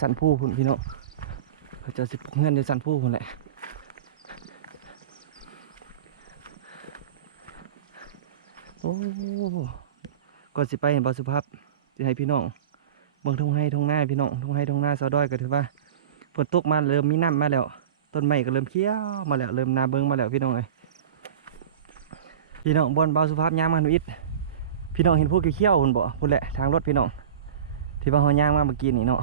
สันผู้คุณพี่น้องเขาจะสิปลูกเงินอยู่สันผู้คุณแหละโอ้ก่อนสิไปเห็นบ่สุภาพสิให้พี่น้องเบิ่งทุ่งไร่ทุ่งนาพี่น้องทุ่งไร่ทุ่งนาสาวดอยก็ถือว่าฝนตกมาเริ่มมีน้ำมาแล้วต้นไม้ก็เริ่มเขียวมาแล้วเริ่มนาเบิ่งมาแล้วพี่น้องเอ้ยพี่น้องบนบ่าวสุภาพย่างมาหนุ่ยพี่น้องเห็นพวกเขียวๆคุณบ่คุณแหละทางรถพี่น้องที่ว่าเขาย่างมาเมื่อกี้นี่เนาะ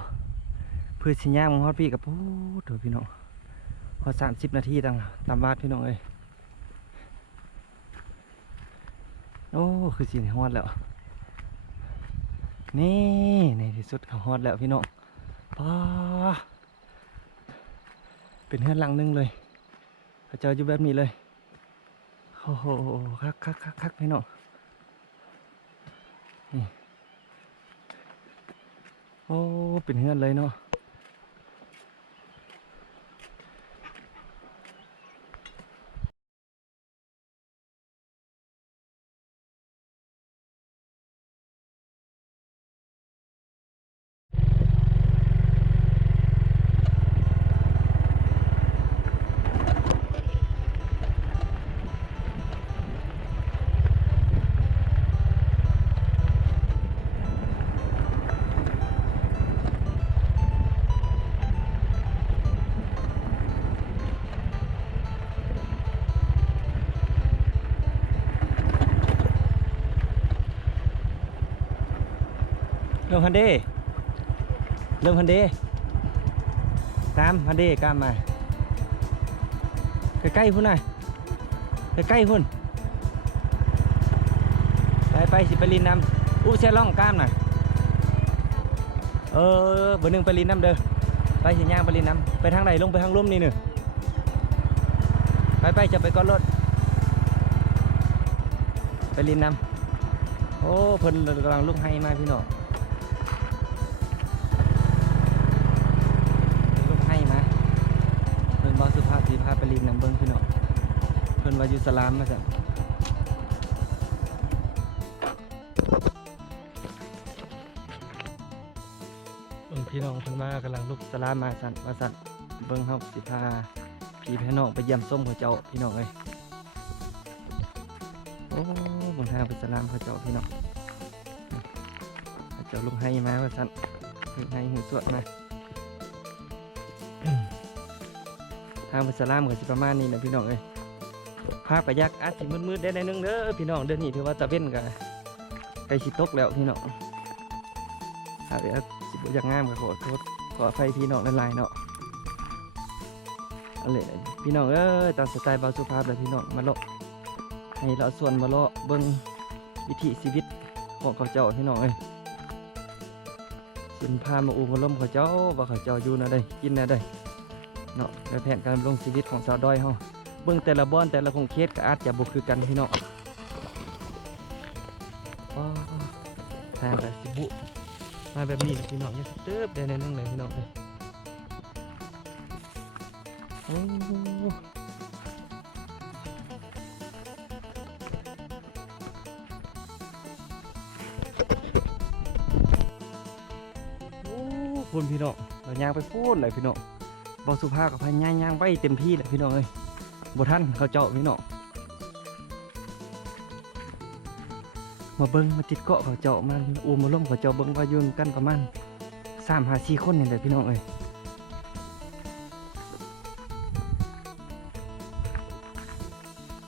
เพื่อสิย่างมึงฮอดพี่กับพูดเถอะพี่น้องพอ30 นาทีตามวาดพี่น้องเอ้ยโอ้คือสิฮอดแล้วนี่ในที่สุดเขาฮอดแล้วพี่น้องป้าเป็นเฮือนหลังนึงเลยเขาเจออยู่แบบนี้เลยโอ้โหคักพี่น้องนี่โอ้เป็นเฮือนเลยเนาะเริ่มฮันเดกามฮันเดกามมาใกล้ๆพุ่นหน่อยใกล้ๆพุ่นไปสิไปลินน้ำอู้เสียล่องกามหน่อยเบอร์ 1ไปลินน้ำเด้อไปสิย่างไปลินน้ำไปทางไหนลงไปทางลุ่มนี่หนึ่งไปจะไปก้อนรถไปลินน้ำโอ้เพิ่นกำลังลุกให้มาพี่น้องลุกให้มาเพิ่นบอกสุภาพสีพาไปลินน้ำเบิ้งพี่น้องเพิ่นว่าอยู่สลามมาสั่นพี่น้องเพิ่นมากำลังลุกสลามมาสั่นเบิ้งเฮาสิพาพี่น้องไปเยี่ยมส้มเขาเจ้าพี่น้องเอ้ยโอ้บนทางไปสลามเขาเจ้าพี่น้องเขาเจ้าลุกให้มาว่าสั่นให้หูสวดมาทางไปสลามก็สิประมาณนี้นะพี่น้องเอ้ยภาพประยักษ์อาจสิมืดๆได้ในนึงเด้อพี่น้องเดือนนี้ถือว่าตะเว้นกันใกล้สิตกแล้วพี่น้องอาจจะสิบอยากงามกับขอไฟพี่น้องหลายๆเนาะอะไรพี่น้องตามสไตล์บ่าวสุภาพเลยพี่น้องมาเลาะให้เราส่วนมาเลาะเบิ้งวิถีชีวิตของเขาเจ้าพี่น้องสินพามาอูมาล้มเขาเจ้าว่าเขาเจ้าอยู่นะได้กินนะได้เนาะในแผนการลงชีวิตของสาวดอยเฮาเบิ้งแต่ละบ้านแต่ละคงเคสก็อาจจะบุคือกันพี่น้องทางแบบสิบุมาแบบนี้พี่น้องยังเติบได้ในนึงเลยพี่น้องเลยโอ้พูนพี่น้องเราย่างไปพูนเลยพี่น้องบอสุภาพกับพายย่างไว้เต็มที่เลยพี่น้องเลยบท่านเขาเจาะพี่น้องมาเบิ้งมาติดเกาะเขาเจาะมาอูมาล้มเขาเจาะเบิ้งวายุนกันประมาณ3-4 คนนี่แหละพี่น้องเอ้ย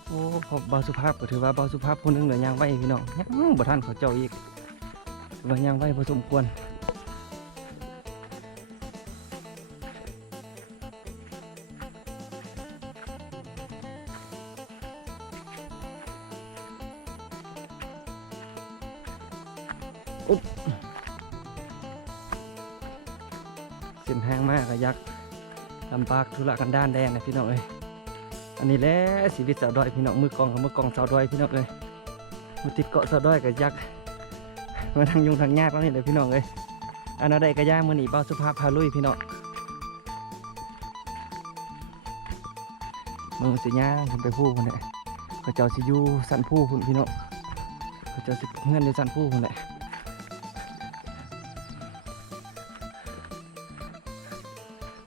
โอ้พอบาสุภาพก็ถือว่าบาสุภาพคนนึงเหลือย่างไว้พี่น้องยังบ่ทันเขาเจ้าอีกถือว่าย่างไว้พอสมควรอุ๊บเส้นทางมากอะยักษ์ลำบากธุระกันด้านแดงนะพี่น้องเอ้ยอันนี้แหละชีวิตสาวดอยพี่น้องมือกองกับมือกองสาวดอยพี่น้องเอ้ยมือติดเกาะสาวดอยกับยักษ์มาทางยุงทางยากแล้วนี่เลยพี่น้องเอ้ยอันนั้นได้กระย่างมือหนีบ่าวสุภาพพาลุยพี่น้องมือสิย่างผมไปพูดคนเนี่ยเขาเจ้าสิยูสันพูคุณพี่น้องเขาเจ้าสิเงื่อนในสันพูคนเนี่ย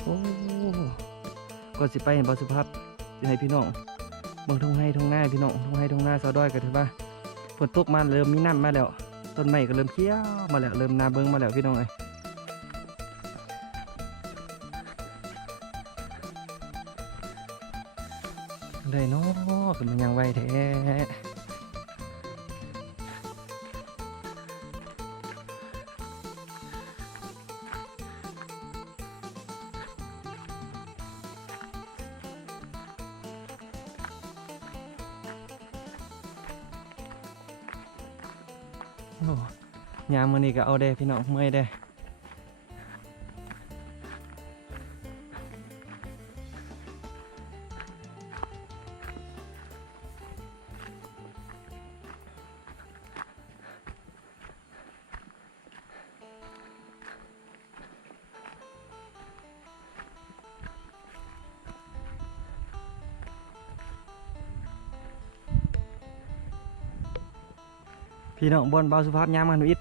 โอ้ก่อนสิไปเห็นบ่สุภาพสิให้พี่น้องเบิ่งทุ่งไร่ทุ่งนาพี่น้องทุ่งไร่ทุ่งนาสาวดอยก็ถือว่าฝนตกมาเริ่มมีน้ำมาแล้วต้นไม้ก็เริ่มเขียวมาแล้วเริ่มนาเบิ่งมาแล้วพี่น้องเอ้ยได้เนาะเป็นมันยังไวแท้โอ้ยามมื้อนี้ก็เอาได้พี่น้องเมื่อยได้พี่น้องบอนเบาสุภาพยามมาหนุอิด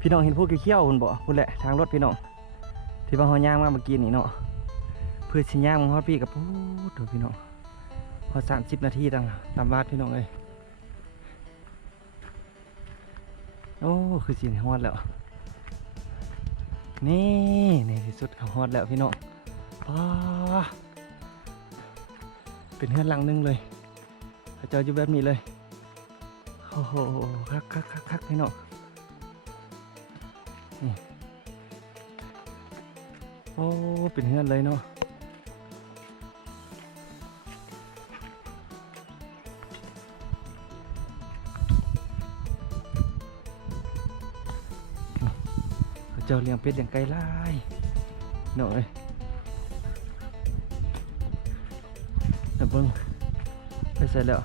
พี่น้องเห็นพวกเขี้ยวๆคุณบ่คุณแหละทางรถพี่น้องที่ว่าเฮาย่างมาเมื่อกี้นี่เนาะเพื่อสิย่างมาฮอดพี่กับพูดถูกพี่น้องพอ30 นาทีตามวาดพี่น้องเลยโอ้คือสิฮอดแล้วนี่ในที่สุดเขาฮอดแล้วพี่น้องป้าเป็นเฮือนหลังนึงเลยเขาเจออยู่แบบนี้เลยโอ้โหคักพี่น้องนี่โอ้เป็นเฮือนเลยเนาะเขาเจ้าเลี้ยงเป็ดเลี้ยงไก่ไล่หน่อยแต่เบิ้งไปเสร็จแล้ว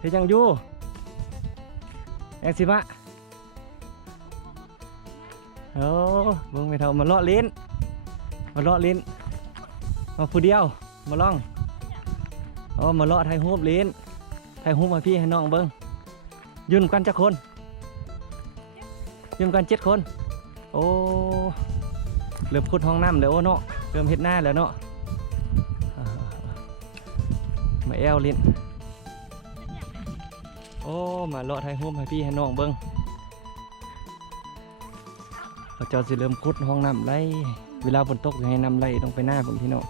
เฮ็ดยังอยู่แองสิบะโอ้เบิ่งไม่เท่ามาเลาะลิ้นมาผู้เดียวมาล่องโอ้มาเลาะไทยฮูบลิ้นไทยฮูบมาพี่ให้น้องเบิ่งยืนกันจักคนยืนกัน7 คนโอ้เริ่มขุดห้องน้ำแล้วเนาะเริ่มเฮ็ดหน้าแล้วเนาะมาแอวลิ้นโอ้มาเลาะไทยฮูบให้พี่ให้น้องเบิ่งเขาเจ้าสิเริ่มขุดห้องน้ำไหลเวลาฝนตกให้น้ำไหลต้องไปหน้าผมพี่น้อง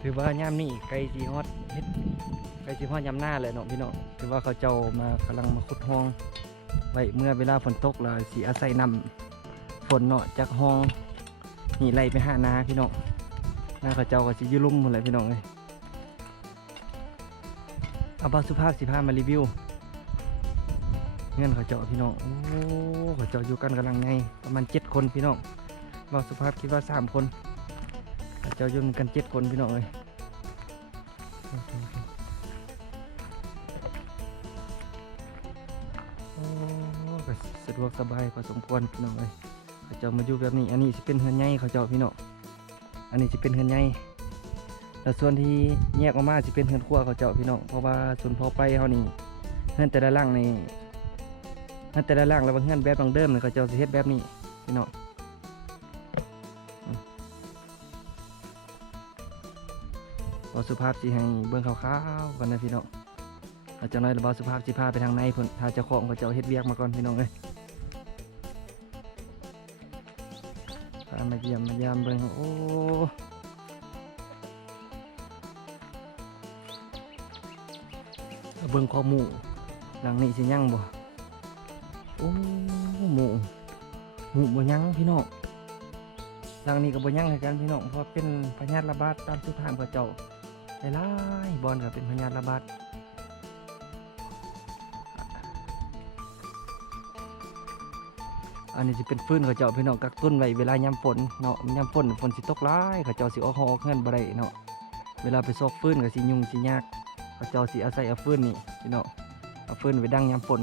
ถือว่ายามนี้ไก่สีฮอดเฮ็ดไก่สีฮอดยามหน้าเลยเนาะพี่น้องถือว่าเขาเจ้ามากำลังมาขุดห้องไว้เมื่อเวลาฝนตกแล้วสีอาศัยน้ำฝนเนาะจากห้องนี่ไหลไปหานาพี่น้องนาเขาเจ้าก็สิยืลุ่มหมดเลยพี่น้องเลยเอาบาสุภาพสิพามารีวิวเงื่อนเขาเจาะพี่น้องโอ้เขาเจาะอยู่กันกำลังไงประมาณ7 คนพี่น้องบาสุภาพคิดว่า3 คนเขาเจาะอยู่กัน7 คนพี่น้องเลยโอ้ก็สะดวกสบายพอสมควรพี่น้องเลยเขาเจาะมาอยู่แบบนี้อันนี้จะเป็นเฮือนใหญ่เขาเจาะพี่น้องอันนี้จะเป็นเฮือนใหญ่แล้วส่วนที่แยกออกมาจะเป็นเฮือนครัวเขาเจาะพี่น้องเพราะว่าส่วนพอไปเขานี่เฮือนแต่ละหลังในแต่ละหลังแล้วบางเฮือนแบบดังเดิมเลยเขาเจาะสิเฮ็ดแบบนี้พี่น้องบอสุภาพสิให้เบิ่งขาวๆกันนะพี่น้องอาจจะน้อยบอสุภาพสิพาไปทางในพุ่นถ้าเจ้าของเขาเจาะเฮ็ดเวียกมาก่อนพี่น้องเอ้ยพามาเยี่ยมมายามเบิ่งโอ้เบิ่งข้อหมูหลังนี้สิยังบ่โอ้หมูบ่ยังพี่น้องหลังนี้ก็บ่ยังให้กันพี่น้องเพราะเป็นพยาธิระบาดตามสุดทางเขาเจ้าหลายๆบอนก็เป็นพยาธิระบาดอันนี้จะเป็นฟืนเขาเจ้าพี่น้องกักตุ้นไว้เวลายามฝนเนาะยามฝนสิตกหลายเขาเจ้าสิออกห้องเงินบ่ได้เนาะเวลาไปซอกฟืนก็สิยุ่งสิยากเขาเจ้าสิอาศัยเอาฟืนนี่พี่น้องเอาฟืนไว้ดังยามฝน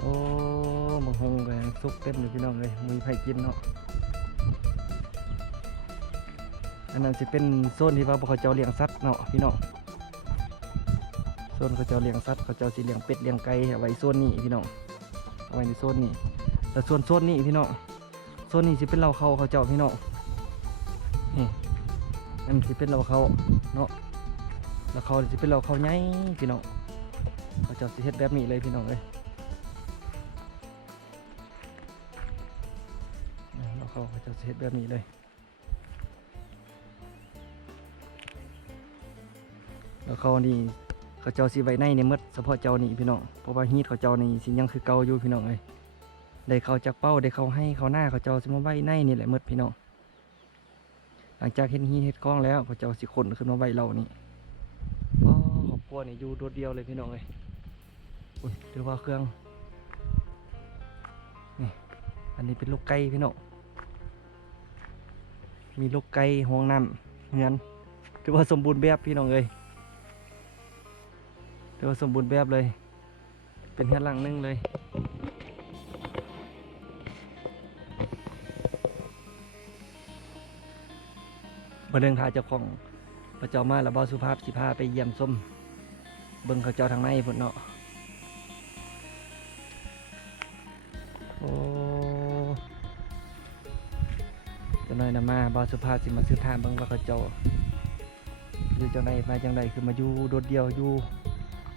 โอ้มังหงกันซุกเต็มเลยพี่น้องเลยมีไผ่กินเนาะอันนั้นจะเป็นโซนที่ว่าพวกเขาเจ้าเลี้ยงสัตว์เนาะพี่น้อง ส่วนเขาเจ้าเลี้ยงสัตว์เขาเจ้าสิเลี้ยงเป็ดเลี้ยงไก่เอาไว้โซนนี้พี่น้องเอาไว้ในโซนนี้แต่ส่วนโซนนี้พี่น้องโซนนี้สิเป็นเราเขาเจ้าพี่น้องนี่นั่นสิเป็นเราเขาเนาะแล้วเขาสิเป็นเราเขาใหญ่พี่น้องเขาเจ้าสิเฮ็ดแบบนี้เลยพี่น้องเลยเราเขาเจ้าสิเฮ็ดแบบนี้เลยแล้วเขานี่เขาเจ้าสิไว้ในเนี่ยมดเฉพาะเจ้านี่พี่น้องเพราะว่าฮีทเขาเจ้านี่สิยังคือเก่าอยู่พี่น้องเลยได้เขาจากเป้าได้เขาให้เขาหน้าเขาเจ้าสิมาไว้ในนี่แหละมดพี่น้องหลังจากเฮ็ดฮีทเฮ็ดกล้องแล้วเขาเจ้าสิขนขึ้นมาไว้เรานี่ครอบครัวนี่อยู่โดดเดียวเลยพี่น้องเลยอุ้ยดูว่าเครื่องนี่อันนี้เป็นลูกไก่พี่น้องมีลูกไก่ห้องน้ำเงินถือว่าสมบูรณ์แบบพี่น้องเลยถือว่าสมบูรณ์แบบเลยเป็นเฮือนหลังนึงเลยมาเดินทางเจ้าของพระเจ้ามาแล้วบ่สุภาพสิพาไปเยี่ยมส้มเบิ่งเขาเจ้าทางในพุ่นเนาะโอ้จะน้อยนะมาบ่สุภาพสิมาซื้อทานเบิ่งว่าเขาเจ้าอยู่จังใดมาจังใดคือมาอยู่โดดเดียวอยู่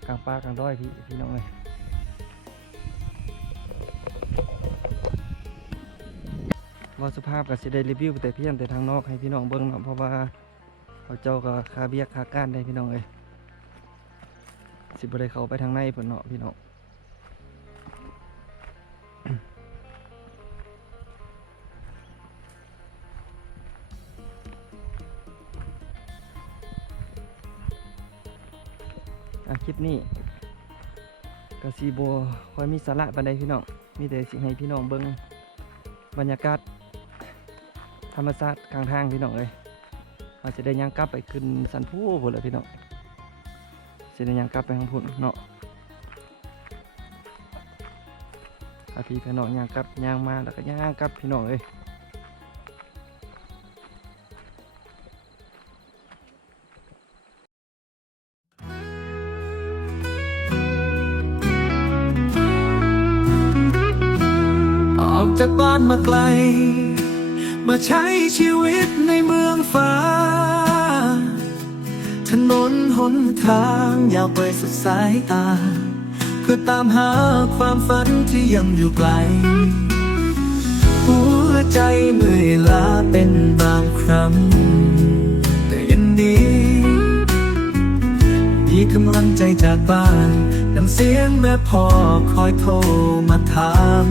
กลางป่ากลางดอยพี่น้องเลยบ่สุภาพก็สิได้รีวิวแต่เพียงแต่ทางนอกให้พี่น้องเบิ่งเนาะเพราะว่าเขาเจ้าก็คาเบียกคาก้านได้พี่น้องเลยสิบ่ได้เข้าไปทางในพุ่นเนาะพี่น้องคลิปนี้ก็สิบ่ค่อยมีสาระปานใดพี่น้องมีแต่สิให้พี่น้องเบิ่งบรรยากาศธรรมชาติข้างทางพี่น้องเลยอาจจะได้ย่างกลับไปขึ้นสันผู้พุ่นเลยพี่น้องจะได้ย่างกลับไปข้างพุ่นเนาะถ้าพี่น้องย่างกลับย่างมาแล้วก็ย่างกลับพี่น้องเลยออกจากบ้านมาไกลมาใช้ชีวิตในเมืองฟ้าถนนหนทางยาวไปสุดสายตาเพื่อตามหาความฝันที่ยังอยู่ไกลหัวใจเมื่อยล้าเป็นบางครั้งแต่ยังดีมีกำลังใจจากบ้านน้ำเสียงแม่พ่อคอยโทรมาถาม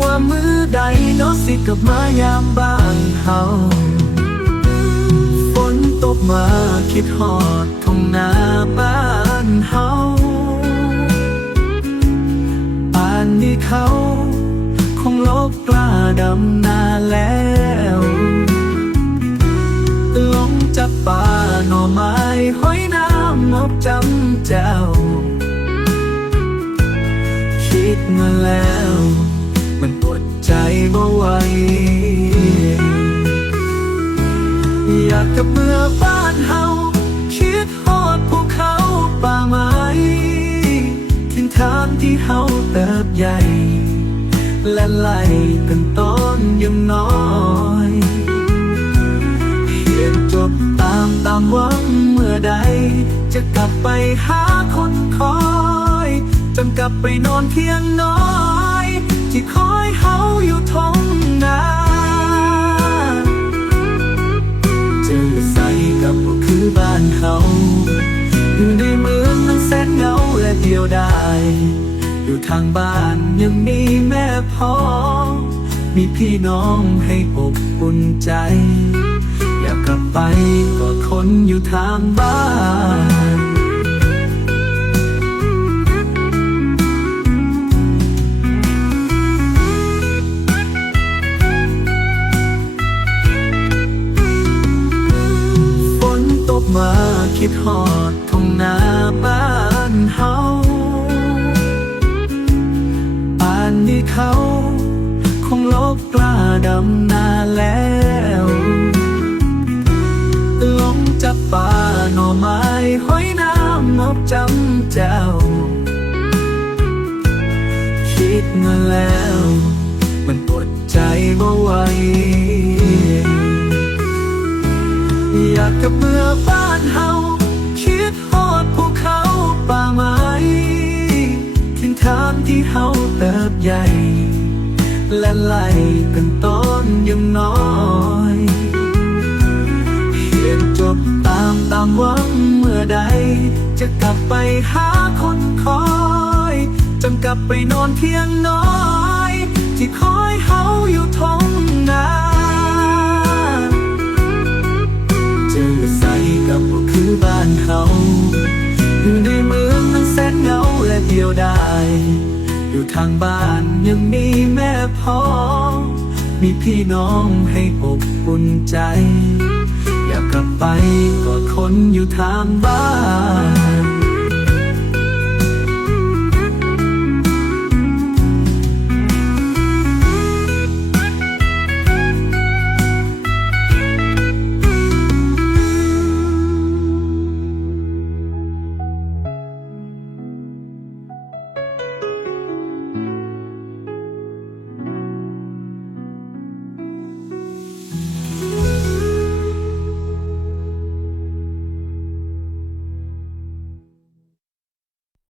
ว่ามื้อใดน้องสิกลับมายามบ้านเฮาฝนตกมาคิดฮอดทุ่งนาบ้านเฮาป่านนี้เขาคงลบกล้าดำนาแล้วลงจับปลาหน่อไม้หอยน้ำนกจำเจ้าคิดมาแล้วมันปวดใจบ่ไหวอยากกลับเมื่อบ้านเฮาคิดฮอดภูเขาป่าไม้ทิ่นทางที่เฮาเติบใหญ่และไล่กันต้นยังน้อยเขียนจบตามหวังเมื่อใดจะกลับไปหาคนคอยจนกลับไปนอนเพียงน้อยที่คอยเฮาอยู่ท้องนาเจอใส่กับบ่คือบ้านเฮาอยู่ในเมืองนั้นแสนเหงาและเดียวดายอยู่ทางบ้านยังมีแม่พ่อมีพี่น้องให้อบอุ่นใจอยากกลับไปก็คนอยู่ทางบ้านฝนตกมาคิดฮอดทุ่งนาบ้านเฮาป่านนี้เขาคงลบกล้าดำนาแล้วลงจับปลาหน่อไม้หอยน้ำ งบจำเจ้าคิดมาแล้วมันอดใจบ่ไหวอยากกลับเมื่อบ้านเฮาคิดฮอดภูเขาป่าไม้ทิ้งทางที่เฮาเติบใหญ่และไล่กันต้นยังน้อยเขียนจบตามหวังเมื่อใดจะกลับไปหาคนคอยจนกลับไปนอนเพียงน้อยที่คอยเฮาอยู่ท้องนาเจอใส่กับบ่คือบ้านเฮาอยู่ในเมืองนั้นแสนเหงาและเดียวดายอยู่ทางบ้านยังมีแม่พ่อมีพี่น้องให้อบอุ่นใจอยากกลับไปกอดคนอยู่ทางบ้าน